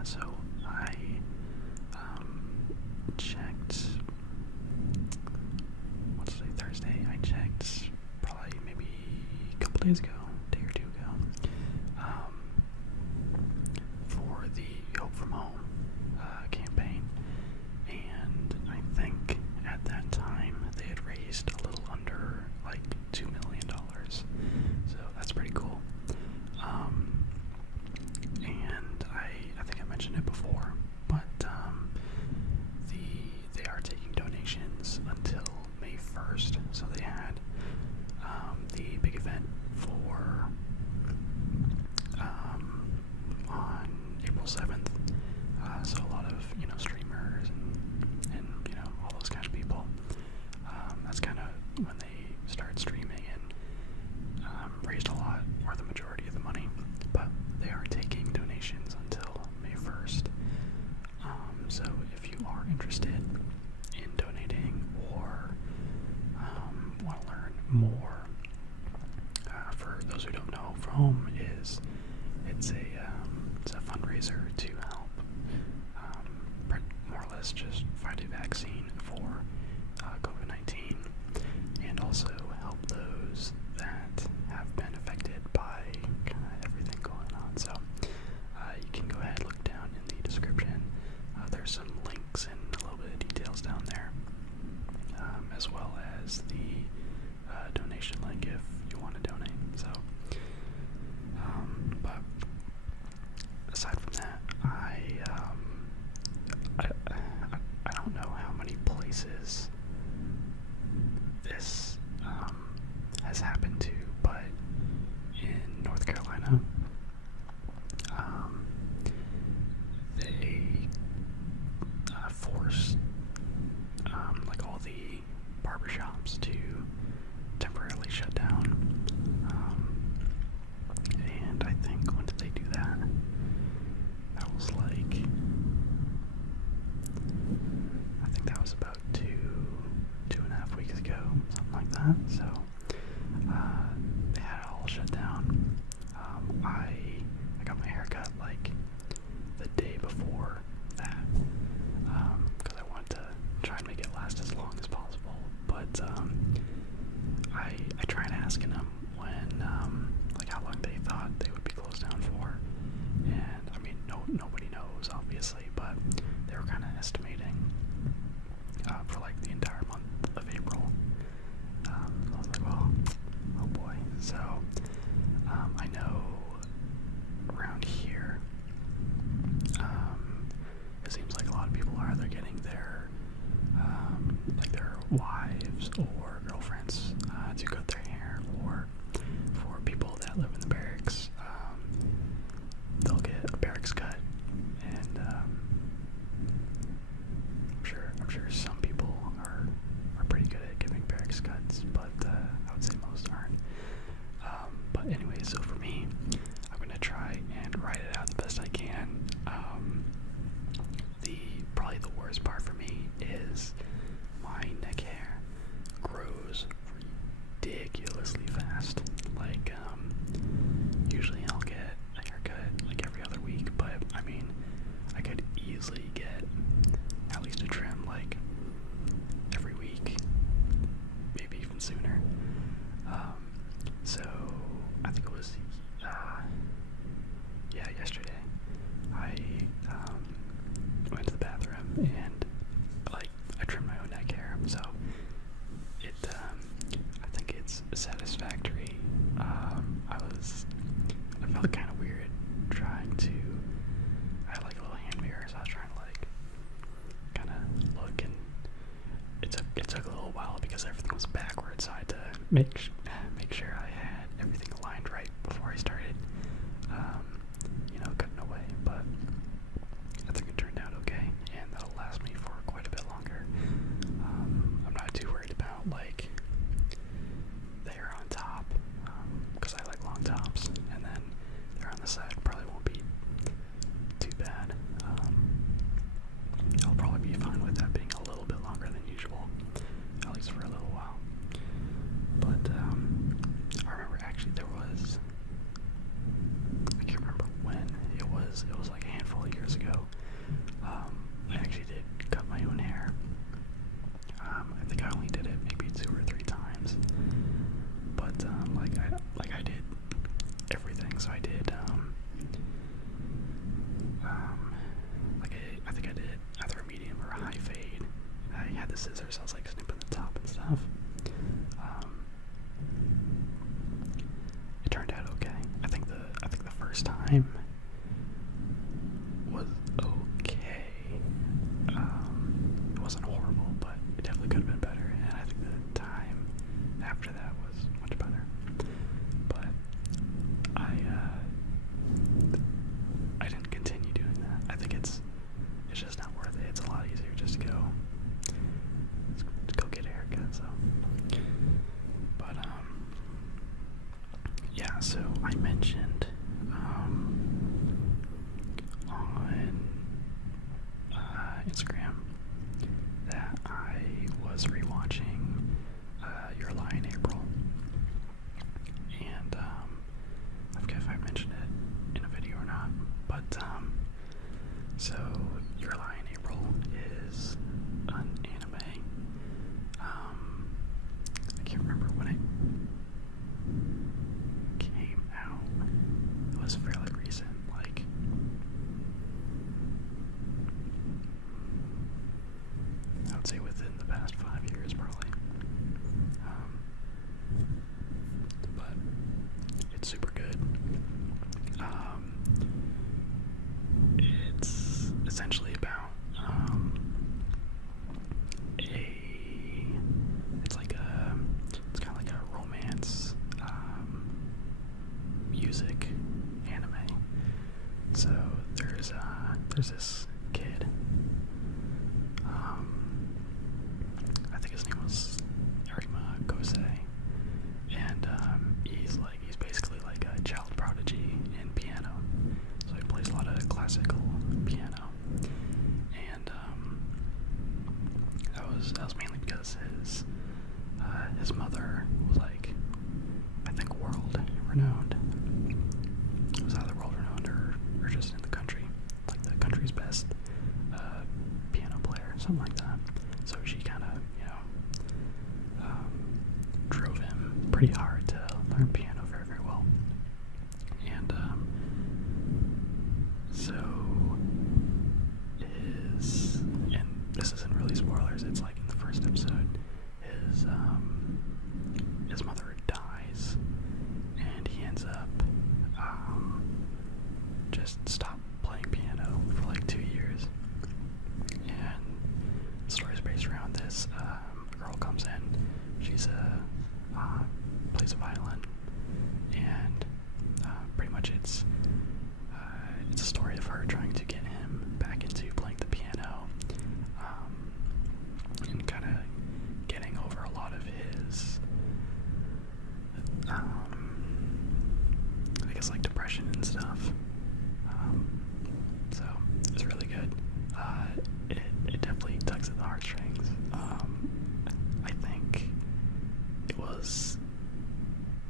yeah, so I checked, what's today, Thursday? I checked probably maybe a couple days ago, a day or two ago, for the Hope From Home campaign, and I think at that time they had raised a little under like $2 million, so that's pretty cool. And I think I mentioned it before, but they are taking donations until May 1st. So they had the big event for on April 7th. So a lot of streamers and all those kind of people. That's kind of when they started streaming and raised a lot, or the majority of the money. But they are taking donations until May 1st. So if you are interested in donating or want to learn more, for those who don't know, HopefromHome it's a fundraiser to help more or less just find a vaccine for COVID-19, and also help those that have been affected by kind of everything going on. So you can go ahead, look down in the description. There's some links and a little bit of details down there, as well as the donation link if you want to donate. So, but aside from that, I don't know how many places this has happened to, but in North Carolina, they forced like all the barbershops to temporarily shut down. And I think, when did they do that? That was like, I think that was about 2.5 weeks ago, something like that. So they had it all shut down. I got my hair cut like the day before that, because I wanted to try and make it last as long as possible. But I tried asking them when like how long they thought they would be closed down for, and I mean nobody knows obviously, but they were kind of estimating for like the entire month of April. I was like, well, oh boy. So I know around here, it seems like a lot of people are either getting their like their wives or girlfriends to cut their hair, or for people that live in the barracks, they'll get a barracks cut. And I'm sure some people are pretty good at giving barracks cuts, but I would say most aren't. But anyway, so for me, I'm gonna try and write it out the best I can. Probably the worst part for me is my neck hair grows ridiculously fast. Like, usually I'll get a haircut like every other week, but I mean, I could easily get at least a trim like every week, maybe even sooner. So I think it was yesterday I went to the bathroom and like I trimmed my own neck hair, so it I think it's satisfactory. I felt kind of weird trying to, I had like a little hand mirror, so I was trying to like kind of look, and it took a little while because everything was backwards, so I had to make sure I had everything aligned right before I started cutting away. But I think it turned out okay, and that'll last me for quite a bit longer. I'm not too worried about like the hair on top, because I like long tops, and then the hair on the side probably won't be too bad. I'll probably be fine with that being a little bit longer than usual, at least for a little while. But I remember actually there was, I can't remember when it was like a handful of years ago, time was okay. It wasn't horrible, but it definitely could have been better, and I think the time after that was much better. But I didn't continue doing that. I think it's just not worth it. It's a lot easier just to go get a haircut. So, but yeah. So I mentioned on Instagram that I was rewatching Your Lie in April, and I forget if I mentioned it in a video or not, but so Your Lie in April is an anime. I can't remember when it came out. It was fairly recent, like I would say within the past 5 years, probably. But it's super good. It's essentially about it's kind of like a romance music anime. So there's this kid. I think his name was Arima Kose, and he's basically like a child prodigy in piano. So he plays a lot of classical piano, and that was mainly because his mother was like, I think world renowned. It was either world renowned or just in the country, like the country's best piano player, something like that. So she kind of, drove him pretty hard to learn piano very, very well. And so and this isn't really spoilers, it's like in the first episode, his mother dies, and he ends up just stop playing piano for like 2 years. And the story's based around this. A girl comes in, she's plays a violin, and pretty much it's a story of her trying to get him back into playing the piano, and kind of getting over a lot of his I guess like depression and stuff. So it's really good. It definitely tugs at the heartstrings. I think it was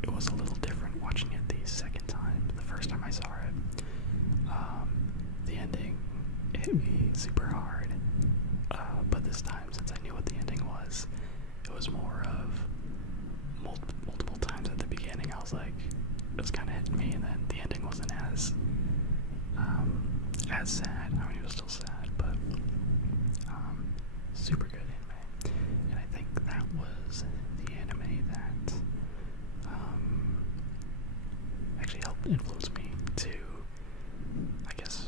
a little different watching it the second time. The first time I saw it, the ending hit me super hard. But this time, since I knew what the ending was, it was more of multiple times at the beginning. I was like, it was kind of hitting me, and then the ending wasn't as sad. I mean, it was still sad, but super good anime. And I think that was the anime that actually helped influence me to, I guess,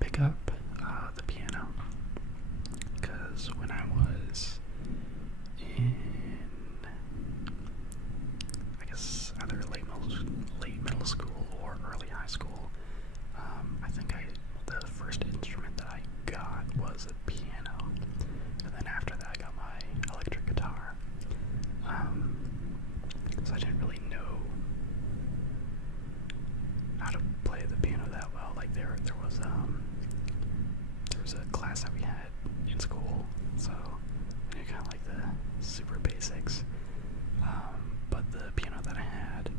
pick up the piano. Because when I was in, I guess, either late middle school or early high school, I think the first instrument that I got was a piano, and then after that I got my electric guitar. So I didn't really know how to play the piano that well. Like there was a class that we had in school, so I knew kind of like the super basics. But the piano that I had,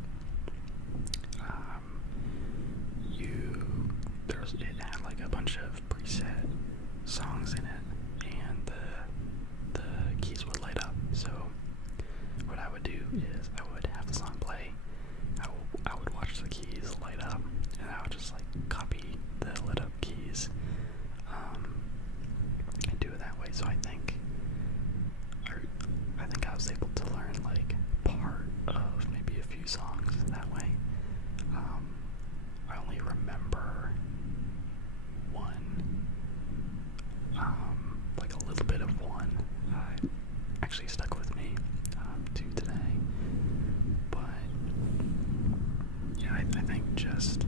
it had like a bunch of preset songs in it, and the keys would light up. So what I would do is I would have the song play, I would watch the keys light up, and I would just like copy the lit up keys, and do it that way. So I think I was able to learn just,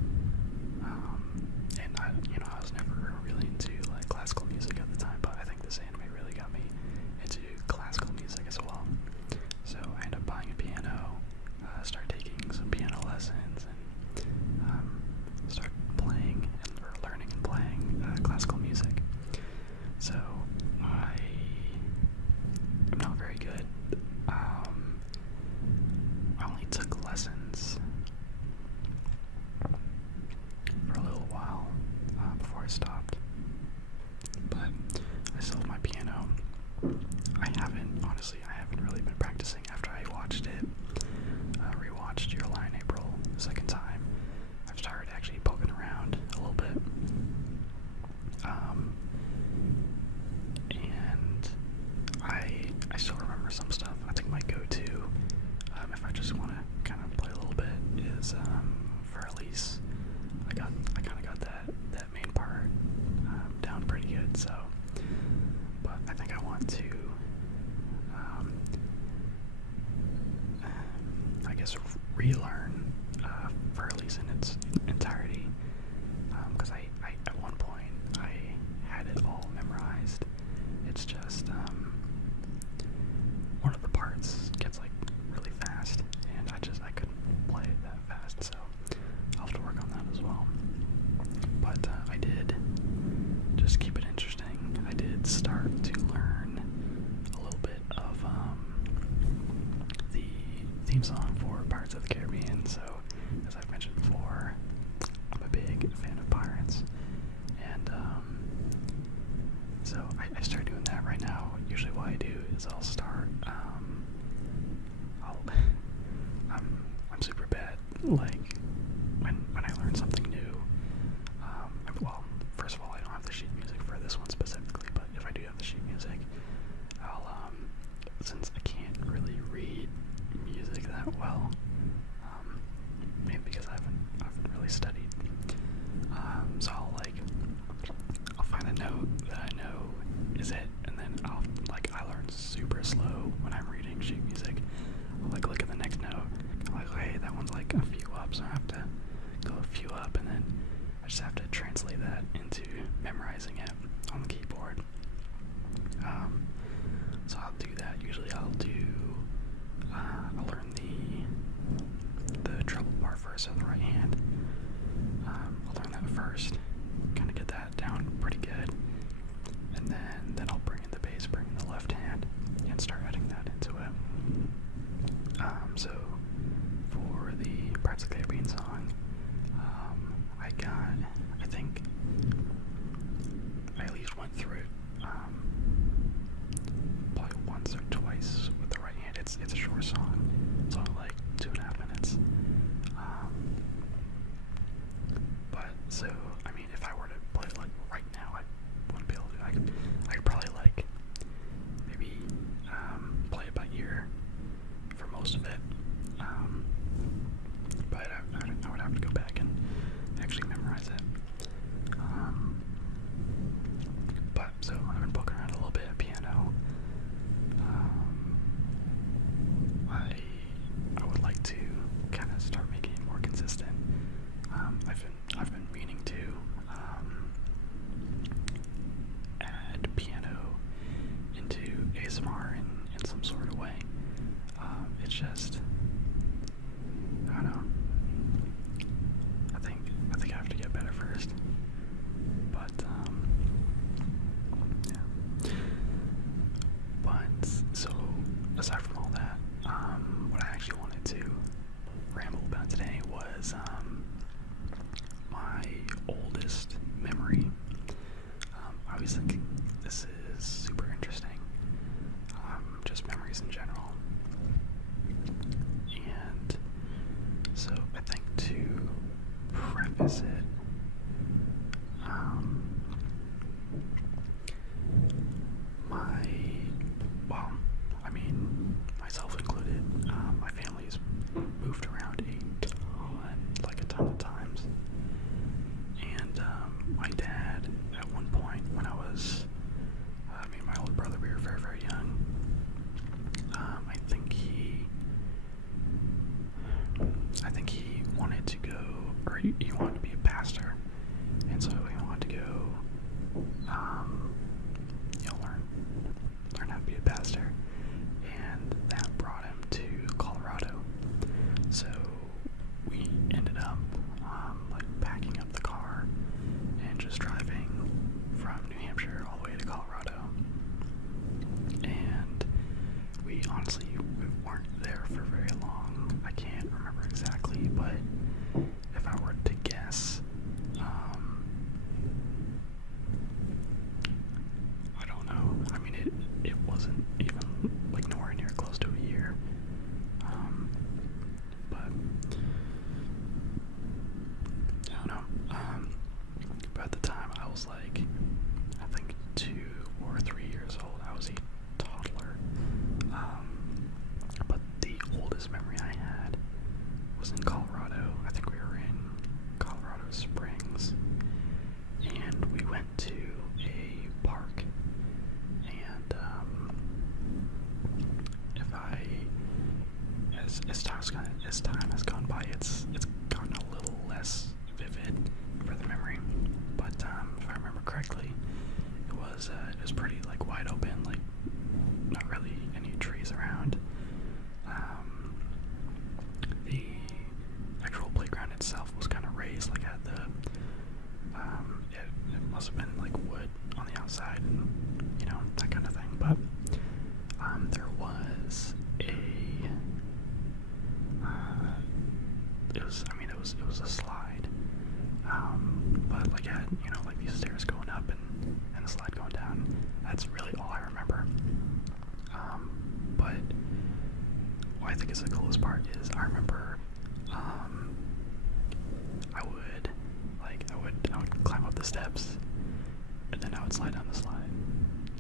and I was never really into like classical music at the time, but I think this anime really got me into classical music as well. So I ended up buying a piano, started taking some piano lessons, and started playing or learning and playing classical music. So I am not very good. I only took lessons for a little while before I stopped, but I still have my piano. I haven't really been practicing after I watched it, rewatched Your Lie in April the second time. I've started actually poking around a little bit, and I still remember some stuff. I think my go-to, if I just want to kind of play a little bit, is for Elise. I kind of got that main part down pretty good. So, but I think I want to, I guess, relearn for Elise in its entirety, because I at one point I had it all memorized. It's just one of the parts gets like really fast, and I couldn't play it that fast, so I'll have to work on that as well. But I did, just keep it interesting, I did start to learn a little bit of the theme song for Pirates of the Caribbean. So as I've mentioned before, I'm a big fan of pirates, and so I started doing that right now. Usually what I do is I'll start, I'm super bad, like, when I learn something new, well, first of all, I don't have the sheet music for this one specifically, but if I do have the sheet music, I'll, since I can't really read music that well, maybe because I haven't really studied, so I'll find a note that I know is it, and then I learn super slow when I'm reading sheet music. I'll look at the next note, I'm like, hey, that one's like a few up, so I have to go a few up, and then I just have to translate that into memorizing it on the keyboard. So I'll do that. Usually I'll learn the treble part first on the right hand. I'll learn that first, kind of get that down pretty good, and then I'll bring in the bass, bring in the left hand, and start adding that into it. So for the Pirates of the Caribbean song, I think I at least went through it probably once or twice with the right hand. It's a short song. It's only like 2.5 minutes. But so I mean, if I were to play it like right now, I wouldn't be able to. I could probably maybe play it by ear for most of it. But I would have to go back and actually memorize it. But so I've been poking around a little bit at piano. I would like to kind of start making it more consistent. I've been meaning to add piano into ASMR in some sort of way. It's just, I don't know. I think I have to get better first. But yeah. But so aside from all that, what I actually wanted to ramble about today was my oldest memory. I was thinking this is super interesting. Just memories in general. And so I think to preface it, myself included, my family's moved around a ton of times. And my dad, at one point when I was, me and my older brother, we were very, very young. I think he wanted to go, or he wanted to be a pastor, and so he wanted to go, learn how to be a pastor, and that brought him to Colorado. So we ended up packing up the car and just driving from New Hampshire all the way to Colorado. And we honestly weren't there for very long. I can't remember exactly, but if I were to guess, I don't know. I mean, it wasn't even nowhere near close to a year. But I don't know. But at the time, I was I think 2 or 3 years old. I was a toddler. But the oldest memory I had was in Colorado. I think we were in Colorado Springs, and we went to a park. And as time has gone by, it's gotten a little less vivid for the memory. But if I remember correctly, it was pretty wide open, not really any trees around. The actual playground itself was kind of raised, had the it must have been wood on the outside, and that kind of thing. But there was it was a slide, but it had these stairs going up and a slide going down. That's really all I remember. But what I think is the coolest part is I remember I would climb up the steps, and then I would slide down the slide.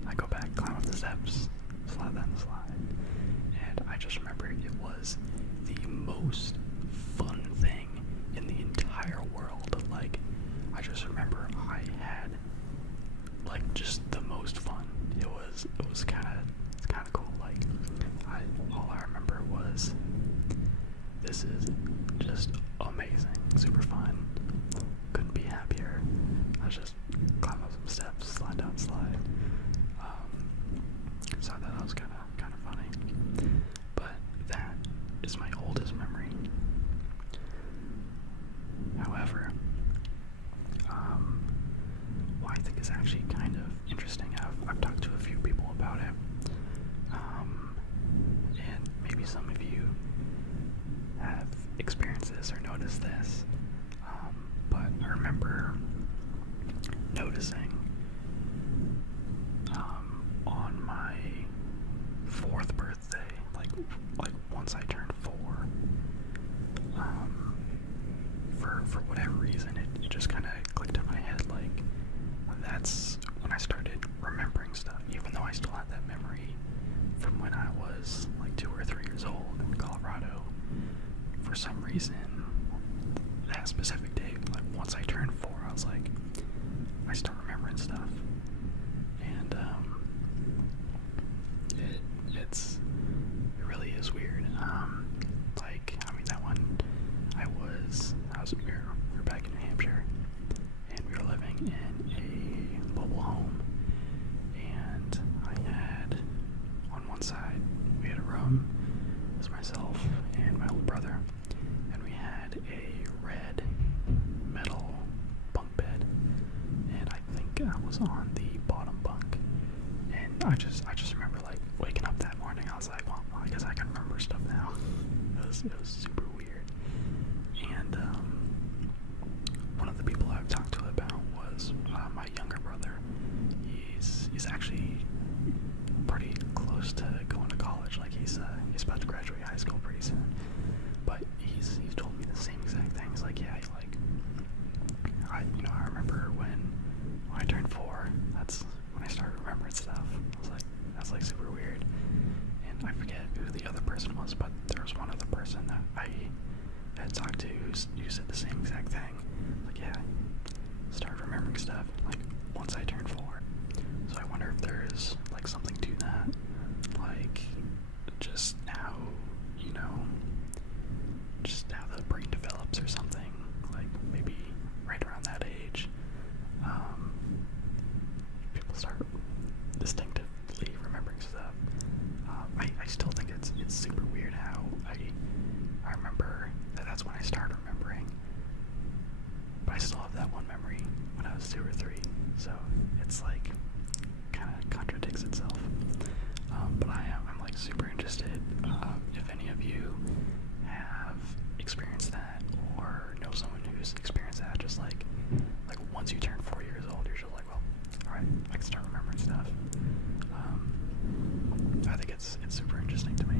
I'd go back, climb up the steps, slide down the slide. And I just remember it was the most fun thing in the entire world. I just remember I had just the most fun. It was kind of cool. All I remember was, this is just amazing, super fun. Couldn't be happier. I was just climb up some steps, slide down, slide. So I thought that was kind of funny. But that is my oldest memory. However, what I think is actually kind of interesting, I've talked to a few people about it, and maybe some of you have experienced this or noticed this, but I remember noticing on my 4th birthday, once I turned 4, for whatever reason, it just kind of clicked in my head, that's when I started remembering stuff, even though I still had that memory from when I was 2 or 3 years old in Colorado. For some reason, that specific day, once I turned 4, I was I start remembering stuff. And it really is weird. That one, we were back in New Hampshire, and we were living in a mobile home, and I had, on one side, we had a room, it was myself and my older brother, and we had a red metal bunk bed, and I think I was on the bottom bunk, and I just remember waking up that morning. I was well, I guess I can remember stuff now. It was super weird. And one of the people I've talked to about was my younger brother. He's actually pretty close to going to college. He's about to graduate high school pretty soon. But he's told me the same exact things. I remember when I turned 4. That's when I started remembering stuff. I was that's super weird. And I forget who the other person was, but there was one other person that I had talked to who said the same exact thing. I started remembering stuff once I turned 4. So I wonder if there's something to that, just how just how the brain develops or something. it's like kind of contradicts itself. But I'm like super interested if any of you have experienced that or know someone who's experienced that. Just like once you turn 4 years old, you're just like, well, all right, I can start remembering stuff. I think it's super interesting to me.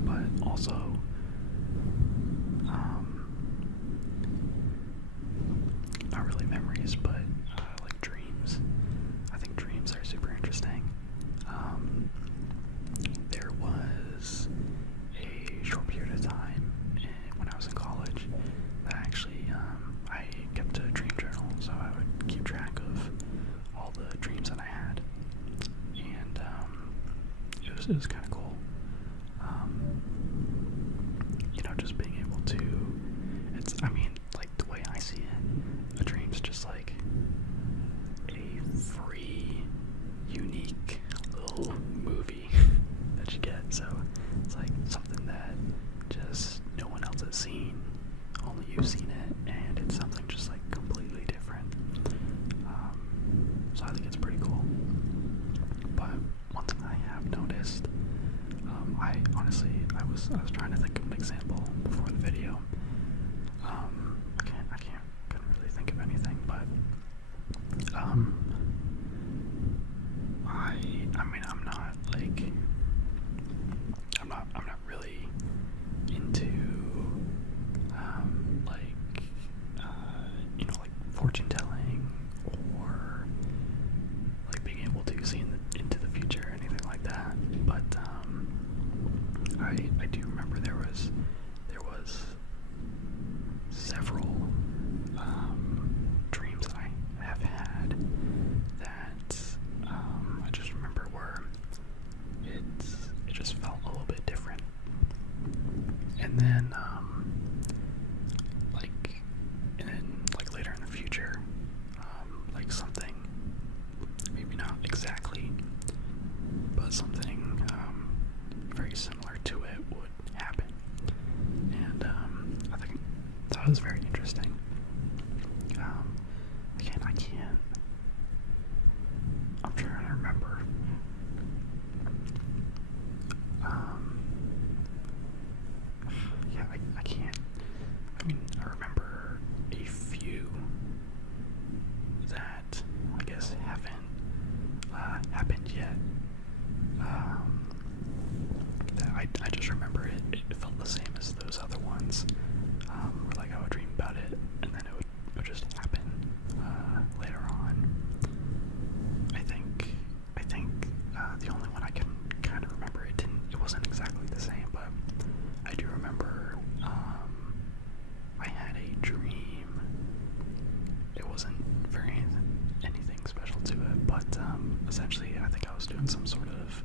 But also, not really memories, but like dreams. I think dreams are super interesting. There was a short period of time when I was in college that actually I kept a dream journal, so I would keep track of all the dreams that I had, and it was kind of cool. Just being able to, I mean, like the way I see it, a dream's just like a free, unique little movie that you get. So it's like something that just no one else has seen, only you've seen it, and it's something just like completely different. So I think it's pretty cool. But one thing I have noticed, I was trying to think of an example before the video. Couldn't really think of anything, but I'm not really into like fortune telling or like being able to see into the future or anything like that. But I do remember there was several dreams that I have had that I just remember where it just felt a little bit different. And then like later in the future, like something maybe not exactly, but something very similar to it would happen. And I think that was very interesting. Again, I'm trying to remember. Yeah, I can't. I mean, I remember a few that I guess haven't happened yet. That I just remember it felt the same as those other ones. Where like I would dream about it and then it would just happen later on. I think the only one I can kind of remember, it wasn't exactly the same, but I do remember I had a dream. It wasn't very anything special to it, but essentially I think I was doing some sort of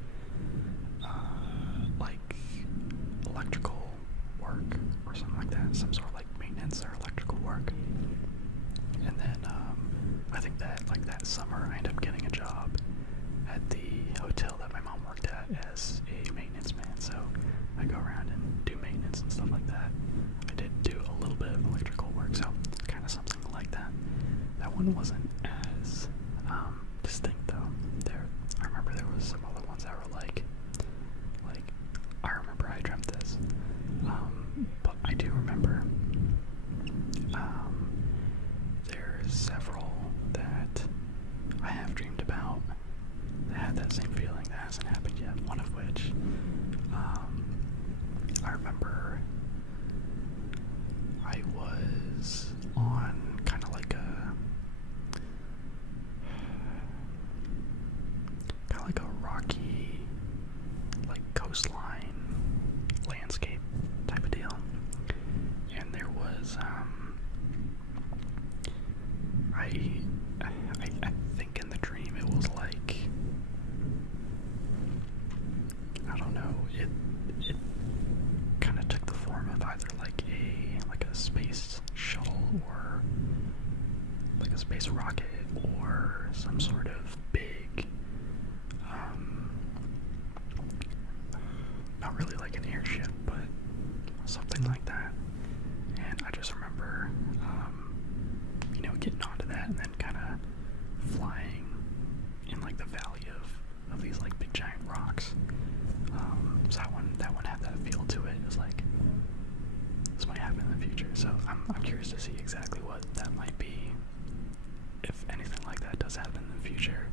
like electrical work or something like that, some sort of like maintenance or electrical work. And then I think that like that summer I ended up getting a job at the hotel that my mom worked at as a maintenance man, so I go around and do maintenance and stuff like that. I did do a little bit of electrical work, so kind of something like that. That one wasn't as distinct though. I remember there was some other ones that were like I remember I dreamt this, but I do remember there's several that I have dreamed about that had that same feeling that hasn't happened yet. One of which I remember I was on kind of like a rocky, like coastline landscape type of deal, and there was I think in the dream it was like, I don't know, it kind of took the form of either like a space shuttle or like a space rocket or some sort of big not really like an airship, but something like that. And I just remember getting onto that and then kind of flying in like the valley of these like big giant rocks. So that one had that feel to it. It was like, this might happen in the future. So I'm curious to see exactly what that might be, if anything like that does happen in the future.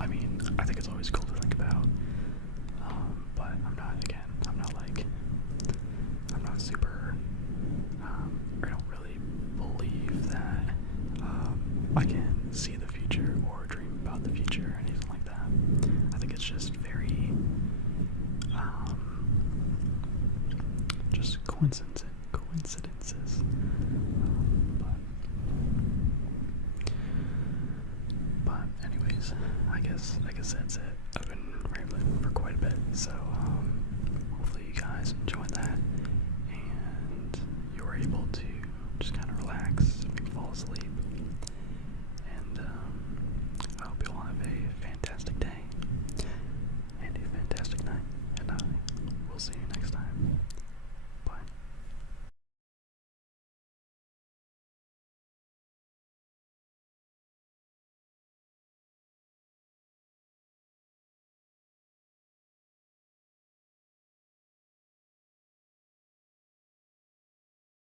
I mean, I think it's always cool to think about, but I'm not super, I don't really believe that I can see the future or dream about the future or anything like that. I think it's just very, just coincidences. But anyways, I guess that's it. I've been rambling for quite a bit, so